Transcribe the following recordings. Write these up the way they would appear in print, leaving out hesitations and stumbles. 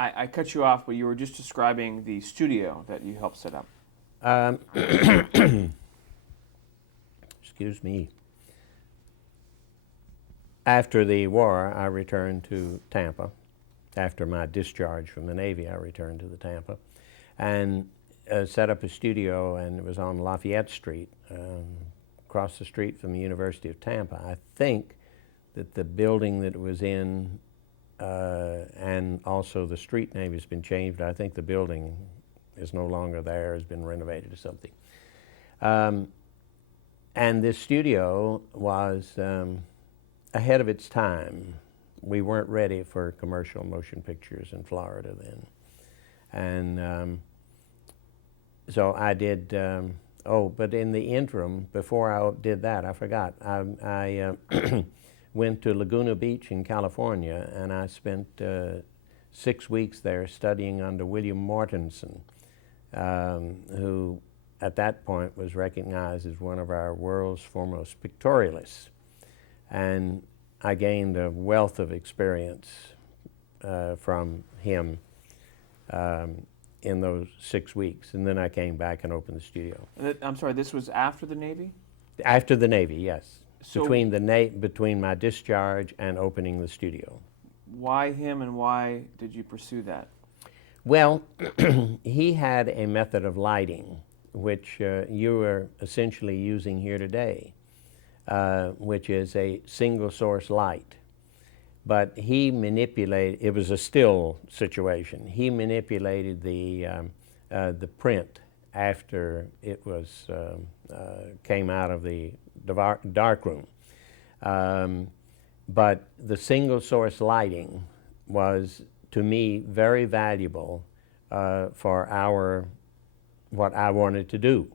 I cut you off, but you were just describing the studio that you helped set up. Um, excuse me. After the war, I returned to Tampa. After my discharge from the Navy, I returned to the Tampa and set up a studio, and it was on Lafayette Street, across the street from the University of Tampa. I think that the building that it was in and also the street name has been changed. I think the building is no longer there, has been renovated or something. And this studio was ahead of its time. We weren't ready for commercial motion pictures in Florida then. And so I did, but in the interim, before I did that, I forgot. I went to Laguna Beach in California, and I spent 6 weeks there studying under William Mortensen, who at that point was recognized as one of our world's foremost pictorialists. And I gained a wealth of experience from him in those 6 weeks. And then I came back and opened the studio. I'm sorry, this was after the Navy? After the Navy, yes. So Between my discharge and opening the studio. why him and why did you pursue that? Well, he had a method of lighting, which you are essentially using here today, which is a single source light. But he manipulated, it was a still situation. He manipulated the print after it was came out of the dark room. But the single source lighting was, to me, very valuable for what I wanted to do.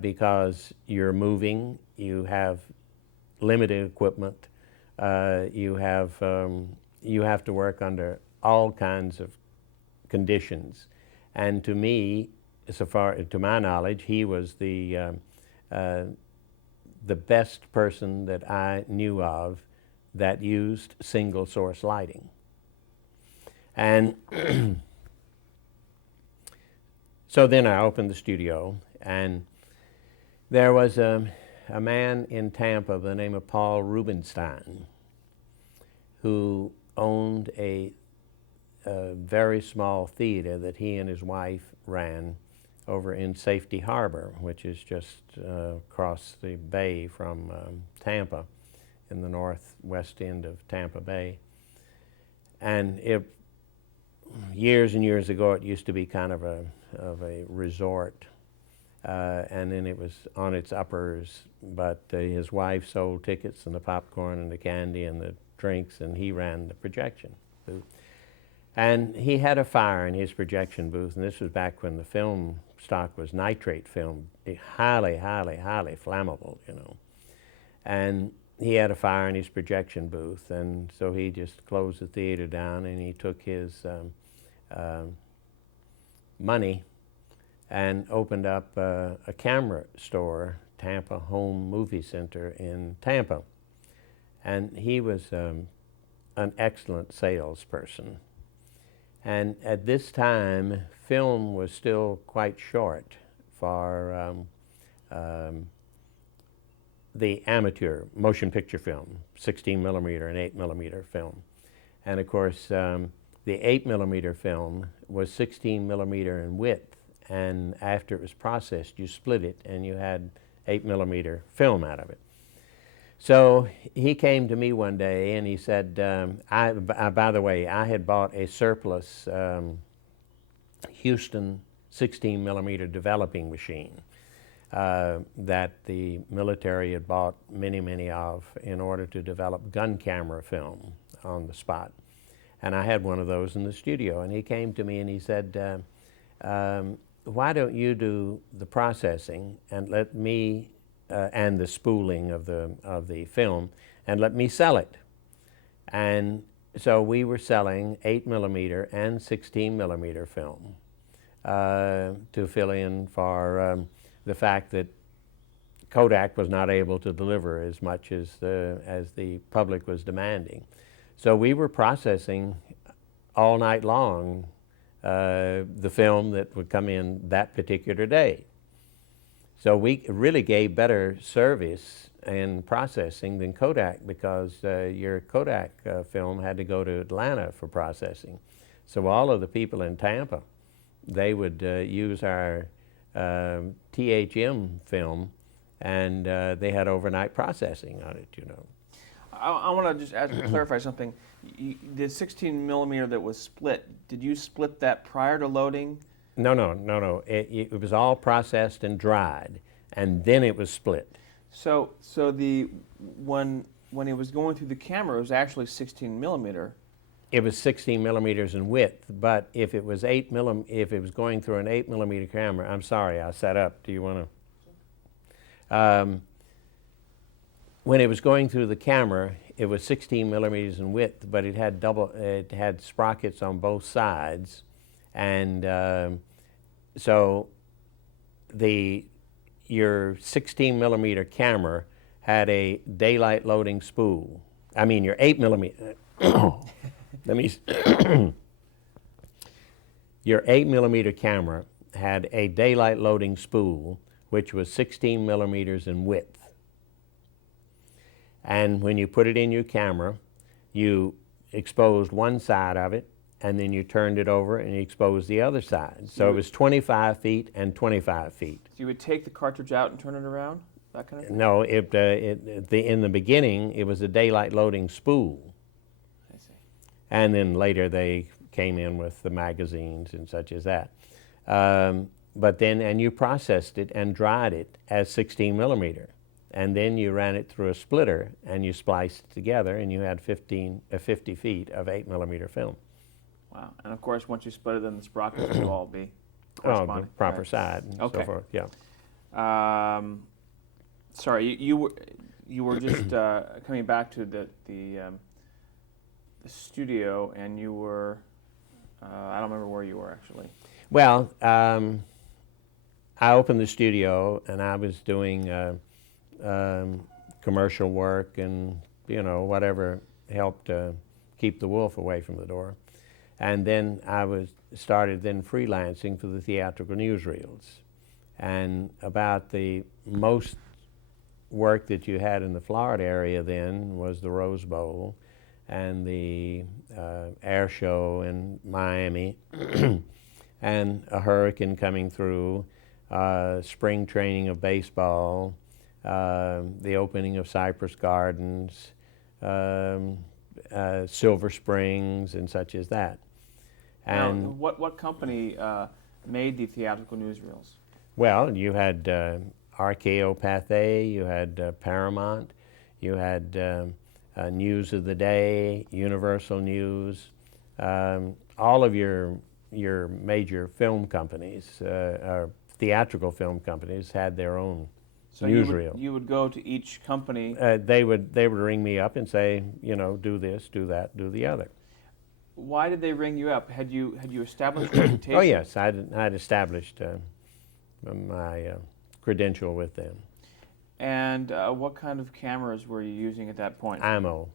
Because you're moving, you have limited equipment, you have to work under all kinds of conditions. And to me, so far to my knowledge, he was the best person that I knew of that used single source lighting. And so then I opened the studio, and there was a man in Tampa by the name of Paul Rubenstein, who owned a very small theater that he and his wife ran over in Safety Harbor, which is just across the bay from Tampa, in the northwest end of Tampa Bay. And years and years ago, it used to be kind of a resort, and then it was on its uppers, but his wife sold tickets and the popcorn and the candy and the drinks, and he ran the projection booth. And he had a fire in his projection booth, and this was back when the film stock was nitrate film, highly, highly, highly flammable, you know. And he had a fire in his projection booth, and so he just closed the theater down, and he took his money and opened up a camera store, Tampa Home Movie Center in Tampa. And he was an excellent salesperson. And at this time, film was still quite short for the amateur motion picture film, 16 millimeter and 8 millimeter film. And of course, the 8 millimeter film was 16 millimeter in width, and after it was processed, you split it and you had 8 millimeter film out of it. So he came to me one day and he said, by the way, I had bought a surplus Houston 16 millimeter developing machine that the military had bought many, many of in order to develop gun camera film on the spot. And I had one of those in the studio. And he came to me and he said, why don't you do the processing and let me and the spooling of the film, and let me sell it. And so we were selling 8 millimeter and 16 millimeter film to fill in for the fact that Kodak was not able to deliver as much as the public was demanding. So we were processing all night long the film that would come in that particular day. So we really gave better service and processing than Kodak, because your Kodak film had to go to Atlanta for processing. So all of the people in Tampa, they would use our THM film, and they had overnight processing on it, you know. I want to just clarify something. The 16 millimeter that was split, did you split that prior to loading? No. It was all processed and dried, and then it was split. So when it was going through the camera, it was actually 16 millimeter. It was 16 millimeters in width, but if it was if it was going through an 8 millimeter camera, I'm sorry, I sat up. Do you want to? When it was going through the camera, it was 16 millimeters in width, but it had sprockets on both sides, and so your 16 millimeter camera had a daylight loading spool. I mean, your 8 millimeter. Your 8 millimeter camera had a daylight loading spool, which was 16 millimeters in width. And when you put it in your camera, you exposed one side of it, and then you turned it over and you exposed the other side. So it was 25 feet and 25 feet. So you would take the cartridge out and turn it around? That kind of thing? No, in the beginning, it was a daylight loading spool. I see. And then later they came in with the magazines and such as that. But then, and you processed it and dried it as 16 millimeter. And then you ran it through a splitter and you spliced it together, and you had 50 feet of 8 millimeter film. Wow. And of course, once you split it, then the sprockets will all be Well, the corresponding. proper Right. side and Okay. so forth, yeah. Sorry, you were just coming back to the studio, and you were I don't remember where you were actually. Well, I opened the studio, and I was doing commercial work and, you know, whatever helped keep the wolf away from the door. And then I started freelancing for the theatrical newsreels. And about the most work that you had in the Florida area then was the Rose Bowl and the air show in Miami and a hurricane coming through, spring training of baseball, the opening of Cypress Gardens, Silver Springs, and such as that. And now, what company made the theatrical newsreels? well, you had RKO Pathé, you had Paramount, you had News of the Day, Universal News, all of your major film companies, theatrical film companies, had their own newsreel. You would go to each company. They would ring me up and say, you know, do this, do that, do the other. Why did they ring you up? Had you established a reputation? Oh yes, I'd established my credential with them. And what kind of cameras were you using at that point? IMO.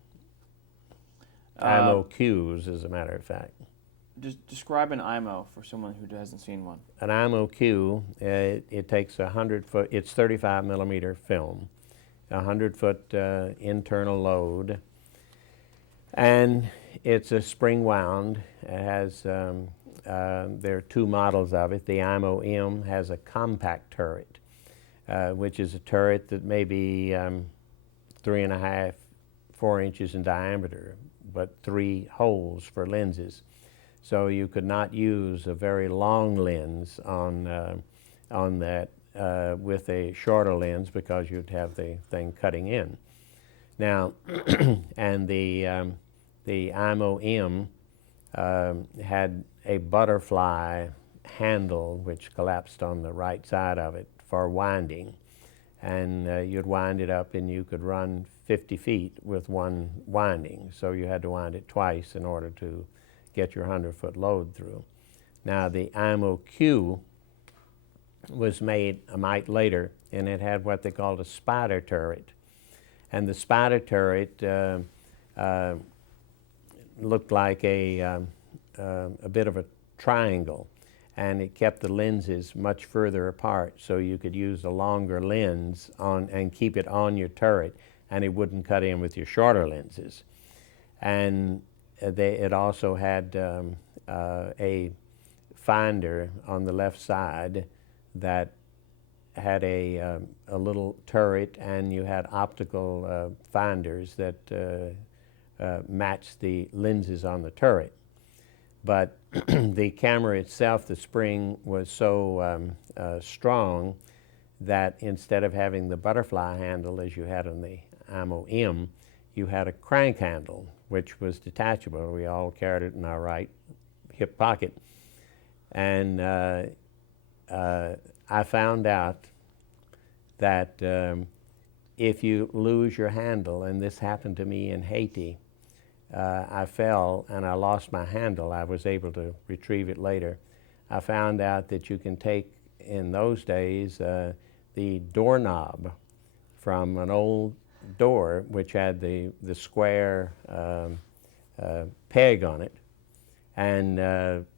IMO Qs, as a matter of fact. Just describe an IMO for someone who hasn't seen one. An IMO Q, it takes 100-foot, it's 35 millimeter film, 100-foot internal load, and it's a spring wound. It has, there are two models of it. The IMO M has a compact turret, which is a turret that may be 3.5, 4 inches in diameter, but 3 holes for lenses. So you could not use a very long lens on that with a shorter lens, because you'd have the thing cutting in. Now, and the IMO M had a butterfly handle which collapsed on the right side of it for winding, and you'd wind it up and you could run 50 feet with one winding. So you had to wind it twice in order to get your 100-foot load through. Now the IMO Q was made a mite later, and it had what they called a spider turret. And the spider turret looked like a a bit of a triangle, and it kept the lenses much further apart, so you could use a longer lens on and keep it on your turret, and it wouldn't cut in with your shorter lenses. And it also had a finder on the left side that had a little turret, and you had optical finders that matched the lenses on the turret. But the camera itself, the spring was so strong that instead of having the butterfly handle as you had on the Ammo M, you had a crank handle, which was detachable. We all carried it in our right hip pocket. And I found out that if you lose your handle, and this happened to me in Haiti, I fell and I lost my handle. I was able to retrieve it later. I found out that you can take, in those days, the doorknob from an old door which had the square peg on it, and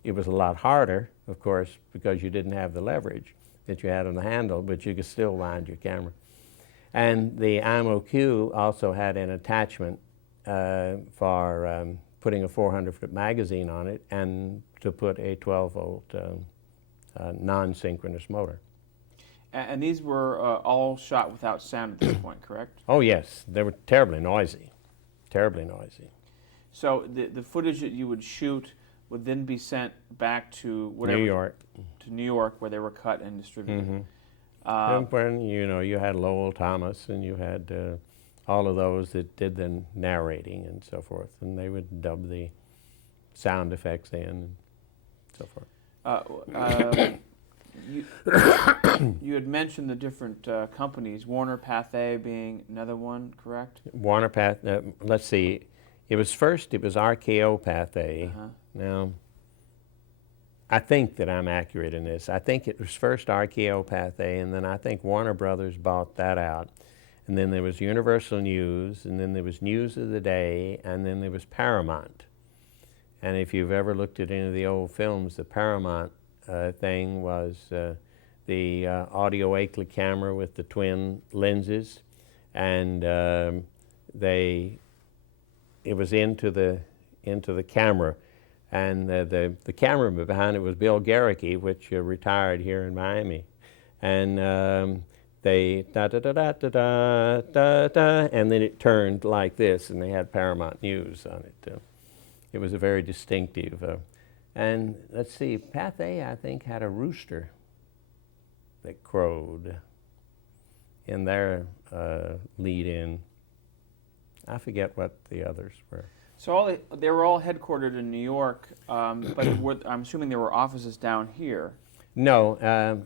it was a lot harder, of course, because you didn't have the leverage that you had on the handle, but you could still wind your camera. And the Ammo Q also had an attachment for putting a 400-foot magazine on it and to put a 12-volt non-synchronous motor. And these were all shot without sound at this point, correct? Oh yes, they were terribly noisy, terribly noisy. So the footage that you would shoot would then be sent back to whatever, New York. To New York, where they were cut and distributed. Mm-hmm. And when, you know, you had Lowell Thomas, and you had all of those that did the narrating and so forth, and they would dub the sound effects in and so forth. You had mentioned the different companies, Warner Pathé being another one, correct? Warner Pathé, let's see, it was RKO Pathé. Now, I think that I'm accurate in this. I think it was first RKO Pathé, and then I think Warner Brothers bought that out. And then there was Universal News, and then there was News of the Day, and then there was Paramount. And if you've ever looked at any of the old films, the Paramount thing was the audio Oakley camera with the twin lenses, and it was into the camera. And the cameraman behind it was Bill Garricky, which retired here in Miami. And they da-da-da-da-da-da-da, and then it turned like this, and they had Paramount News on it. It was a very distinctive. And let's see, Pathé, I think, had a rooster that crowed in their lead-in. I forget what the others were. So they were all headquartered in New York, but I'm assuming there were offices down here. No,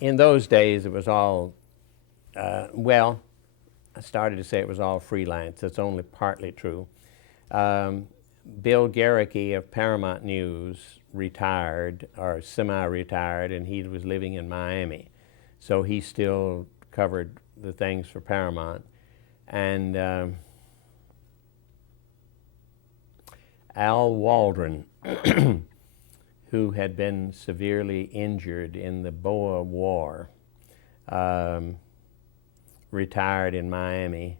in those days it was all, well, I started to say it was all freelance. That's only partly true. Bill Garricky of Paramount News retired, or semi-retired, and he was living in Miami. So he still covered the things for Paramount. And Al Waldron, who had been severely injured in the Boer War, retired in Miami,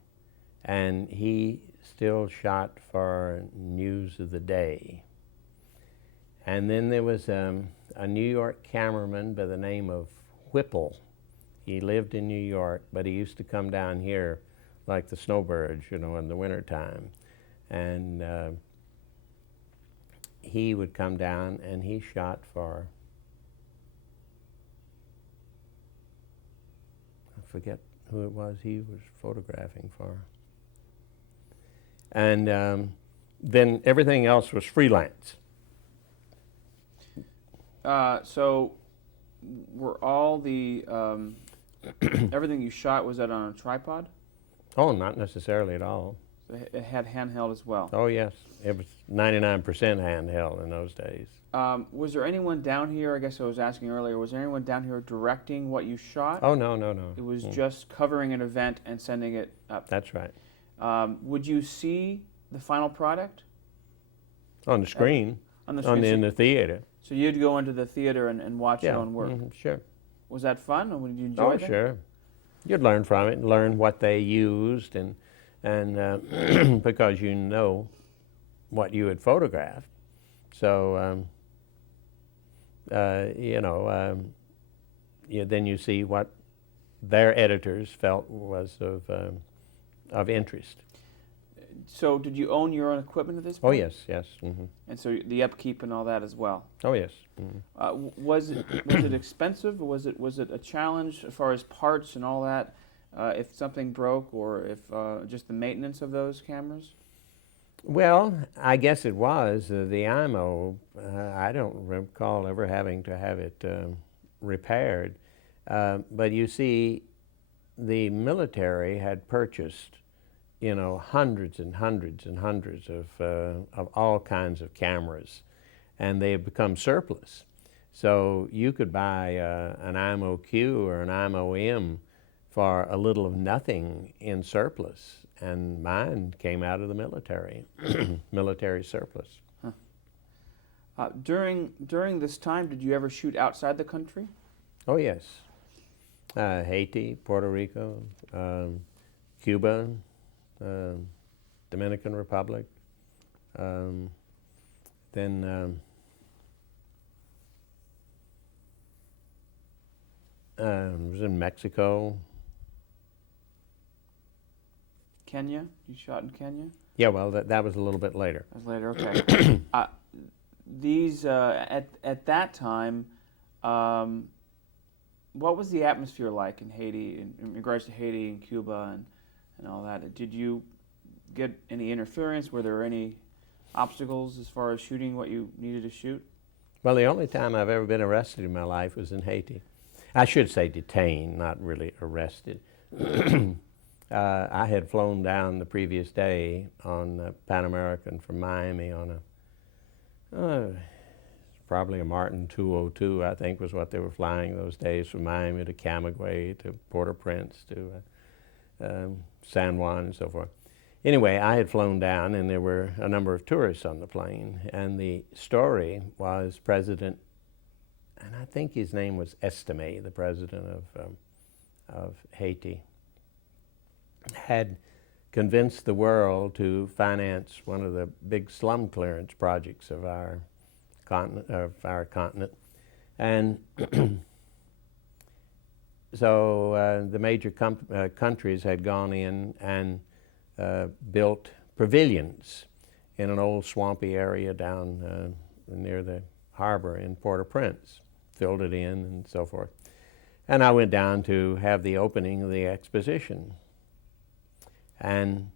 and he still shot for News of the Day. And then there was a New York cameraman by the name of Whipple. He lived in New York, but he used to come down here like the snowbirds, you know, in the wintertime. And he would come down and he shot for, I forget who it was he was photographing for. And then everything else was freelance. So were all the, everything you shot, was that on a tripod? Oh, not necessarily at all. It had handheld as well? Oh, yes. It was 99% handheld in those days. Was there anyone down here, I guess I was asking earlier, was there anyone down here directing what you shot? Oh, no, no, no. It was just covering an event and sending it up? That's right. Would you see the final product? On the screen. On the screen. in the theater. So you'd go into the theater and watch your Yeah, own work. sure. Was that fun? Or did you enjoy Oh, that? sure. You'd learn from it, and learn what they used, and because you know what you had photographed. So then you see what their editors felt was of interest. So did you own your own equipment at this Oh point? yes, yes. Mm-hmm. And so the upkeep and all that as well. Oh yes. Mm-hmm. Was it expensive, or was it a challenge as far as parts and all that? If something broke, or if just the maintenance of those cameras? Well, I guess it was. The IMO, I don't recall ever having to have it repaired. But you see, the military had purchased, hundreds and hundreds and hundreds of all kinds of cameras, and they have become surplus. So you could buy an IMO-Q or an IMO-M for a little of nothing in surplus, and mine came out of the military, military surplus. Huh. During this time, did you ever shoot outside the country? Oh yes, Haiti, Puerto Rico, Cuba, Dominican Republic, then was in Mexico. Kenya? You shot in Kenya? Yeah, well, that was a little bit later. That was later. Okay. These at that time, what was the atmosphere like in Haiti, in regards to Haiti and Cuba and all that? Did you get any interference? Were there any obstacles as far as shooting what you needed to shoot? Well, the only time I've ever been arrested in my life was in Haiti. I should say detained, not really arrested. I had flown down the previous day on Pan American from Miami on probably a Martin 202, I think was what they were flying those days, from Miami to Camagüey to Port-au-Prince to San Juan and so forth. Anyway, I had flown down, and there were a number of tourists on the plane, and the story was President, and I think his name was Estime, the president of Haiti, had convinced the world to finance one of the big slum clearance projects of our continent. And so the major countries had gone in and built pavilions in an old swampy area down near the harbor in Port-au-Prince, filled it in and so forth. And I went down to have the opening of the exposition. And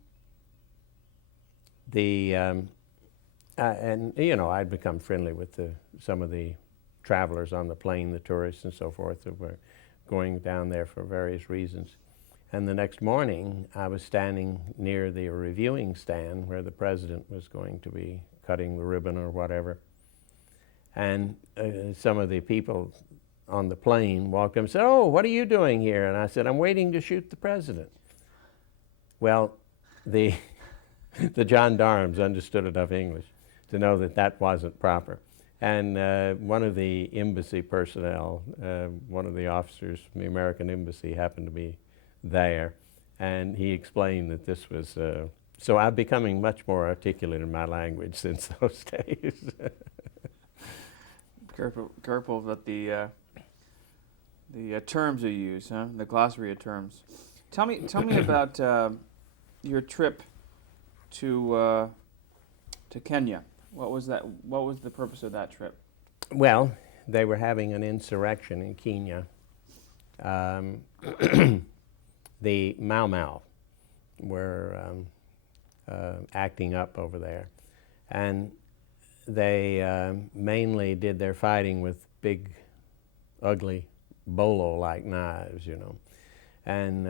I'd become friendly with some of the travelers on the plane, the tourists and so forth, that were going down there for various reasons. And the next morning, I was standing near the reviewing stand where the president was going to be cutting the ribbon or whatever. And some of the people on the plane walked up and said, "Oh, what are you doing here?" And I said, "I'm waiting to shoot the president." Well, the gendarmes understood enough English to know that that wasn't proper. And one of the embassy personnel, one of the officers from the American embassy happened to be there, and he explained that this was, so I'm becoming much more articulate in my language since those days. Careful with the terms you use, huh? The glossary of terms. Tell me about your trip to Kenya. What was that? What was the purpose of that trip? Well, they were having an insurrection in Kenya. The Mau Mau were acting up over there, and they mainly did their fighting with big, ugly, bolo-like knives, And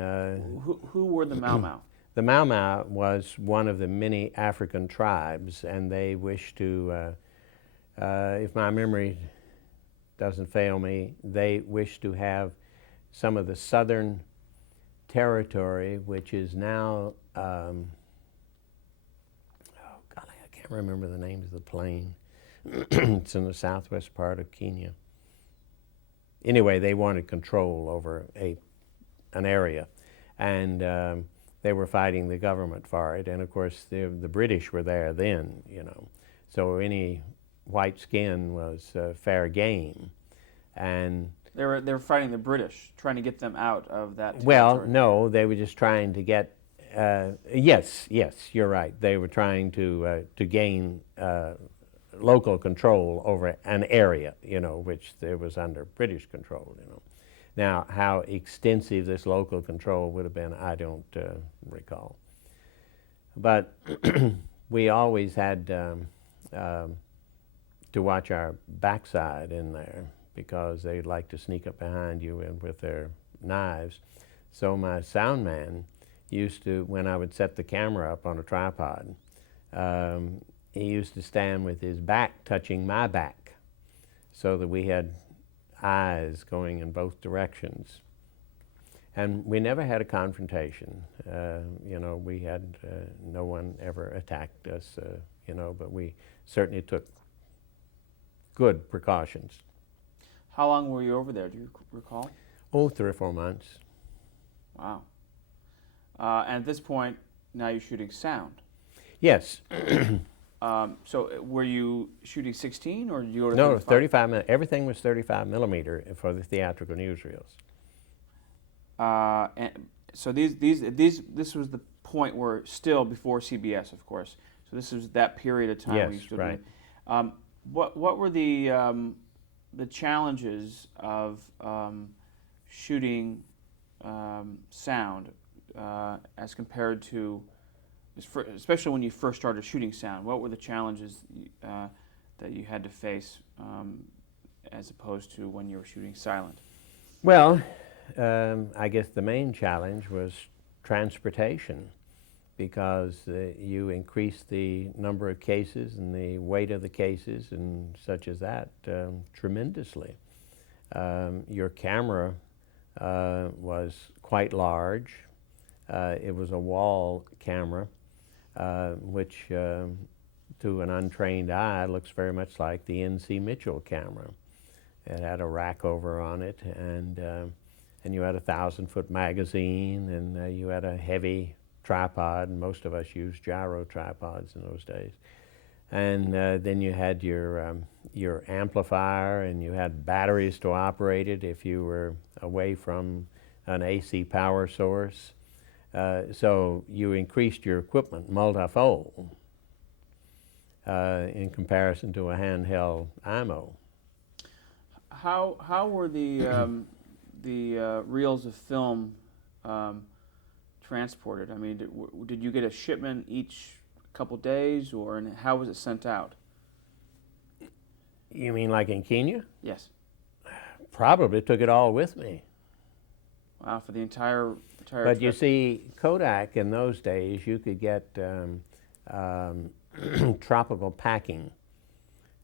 who were the Mau Mau? The Mau Mau was one of the many African tribes, and they wished to, if my memory doesn't fail me, they wished to have some of the southern territory, which is now, oh golly, I can't remember the names of the plain. It's in the southwest part of Kenya. Anyway, they wanted control over an area, and they were fighting the government for it. And of course, the British were there then, you know, so any white skin was fair game. And They were fighting the British, trying to get them out of that well, territory. no, they were just trying to get. Yes, you're right. They were trying to gain local control over an area, you know, which there was under British control, you know. Now, how extensive this local control would have been, I don't recall. But we always had to watch our backside in there because they'd like to sneak up behind you and with their knives. So my sound man used to, when I would set the camera up on a tripod, he used to stand with his back touching my back so that we had eyes going in both directions. And we never had a confrontation. You know, we had no one ever attacked us, you know, but we certainly took good precautions. How long were you over there? Do you recall? Oh, 3 or 4 months. Wow. And at this point, now you're shooting sound. Yes. So were you shooting 16 or did you go to No, 35? Everything was 35 millimeter for the theatrical newsreels. And so this was the point where still before CBS, of course. So this was that period of time. Yes, where you still right. What were the challenges of shooting sound as compared to, especially when you first started shooting sound? What were the challenges that you had to face as opposed to when you were shooting silent? Well, I guess the main challenge was transportation, because you increase the number of cases and the weight of the cases and such as that tremendously. Your camera was quite large. It was a wall camera, which to an untrained eye looks very much like the N.C. Mitchell camera. It had a rack over on it, and you had a 1,000-foot magazine, and you had a heavy tripod, and most of us used gyro tripods in those days. And then you had your amplifier, and you had batteries to operate it if you were away from an AC power source. So you increased your equipment multifold in comparison to a handheld IMO. How were the reels of film transported? I mean, did you get a shipment each couple days, or and how was it sent out? You mean like in Kenya? Yes. Probably took it all with me. Wow, for the entire But you trip. see, Kodak in those days, you could get tropical packing.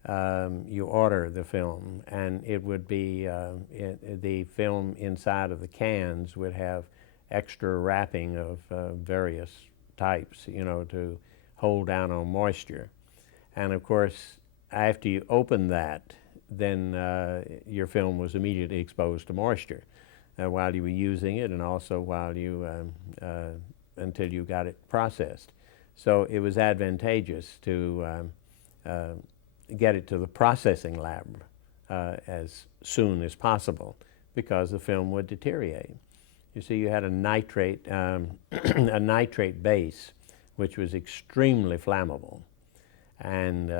You order the film, and it would be the film inside of the cans would have extra wrapping of various types, you know, to hold down on moisture. And of course, after you open that, then your film was immediately exposed to moisture while you were using it, and also while you until you got it processed. So it was advantageous to get it to the processing lab as soon as possible, because the film would deteriorate. You see, you had a nitrate a nitrate base, which was extremely flammable, and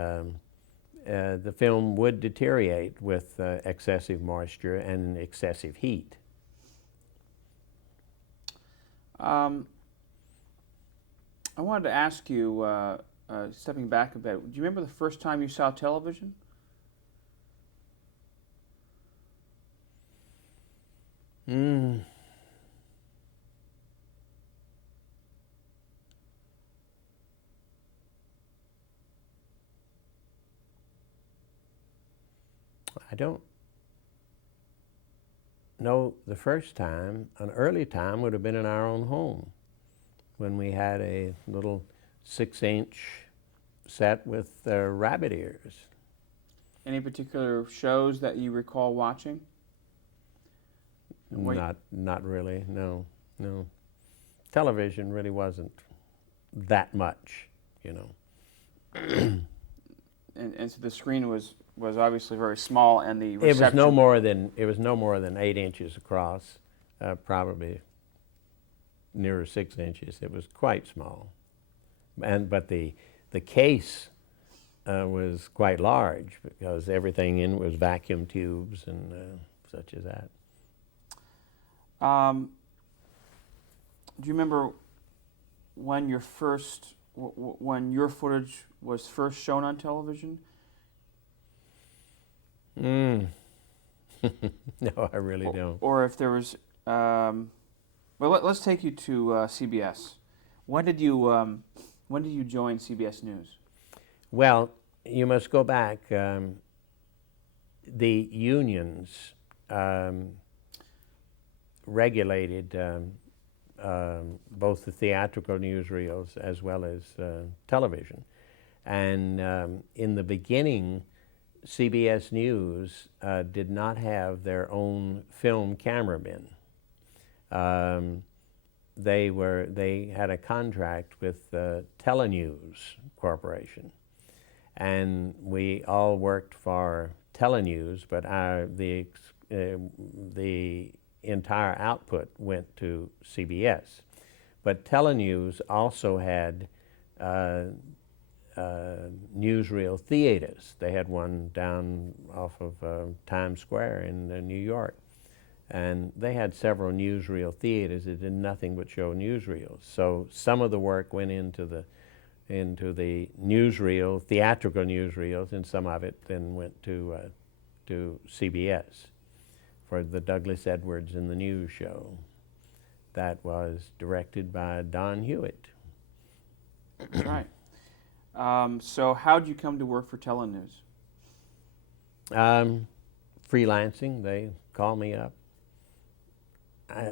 the film would deteriorate with excessive moisture and excessive heat. I wanted to ask you, stepping back a bit, do you remember the first time you saw television? I don't know the first time. An early time would have been in our own home, when we had a little 6-inch set with rabbit ears. Any particular shows that you recall watching? Not really. No, no. Television really wasn't that much, you know. And so the screen was obviously very small, and the It was reception. no more than 8 inches across, probably nearer 6 inches. It was quite small, but the case was quite large because everything in it was vacuum tubes and such as that. Do you remember when your footage was first shown on television? No, I really don't. Or if there was, well, let's take you to CBS. When did you join CBS News? Well, you must go back. The unions regulated both the theatrical newsreels as well as television. And in the beginning, CBS News did not have their own film cameramen. They had a contract with Telenews Corporation, and we all worked for Telenews, but the entire output went to CBS. But Telenews also had newsreel theaters. They had one down off of Times Square in New York. And they had several newsreel theaters that did nothing but show newsreels. So some of the work went into the newsreel, theatrical newsreels, and some of it then went to CBS for the Douglas Edwards and the News show. That was directed by Don Hewitt. That's right. So how did you come to work for Telenews? Freelancing, they call me up.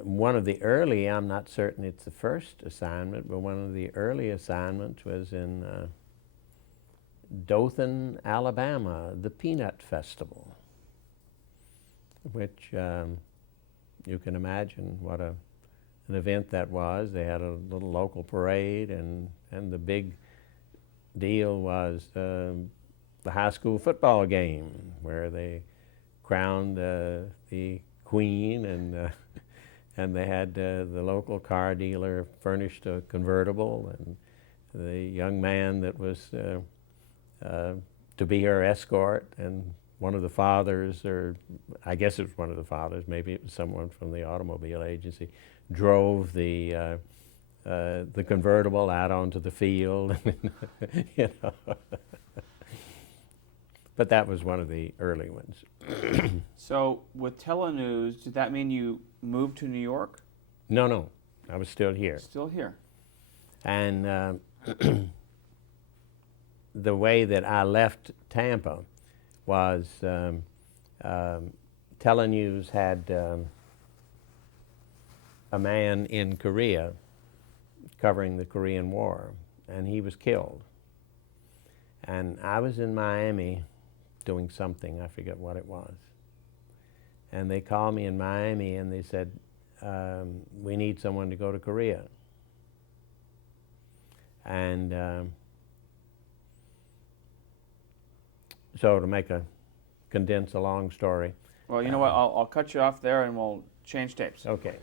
One of the early, I'm not certain it's the first assignment, but one of the early assignments was in Dothan, Alabama, the Peanut Festival, which you can imagine what an event that was. They had a little local parade, and the big deal was the high school football game where they crowned the queen, and they had the local car dealer furnished a convertible, and the young man that was to be her escort, and one of the fathers, or I guess it was one of the fathers, maybe it was someone from the automobile agency, drove the convertible out onto the field. You know. But that was one of the early ones. So with Telenews, did that mean you moved to New York? No, I was still here. Still here. And the way that I left Tampa was Telenews had a man in Korea covering the Korean War, and he was killed. And I was in Miami doing something, I forget what it was. And they called me in Miami and they said, we need someone to go to Korea. And so to condense a long story. Well, you know what? I'll cut you off there and we'll change tapes. Okay.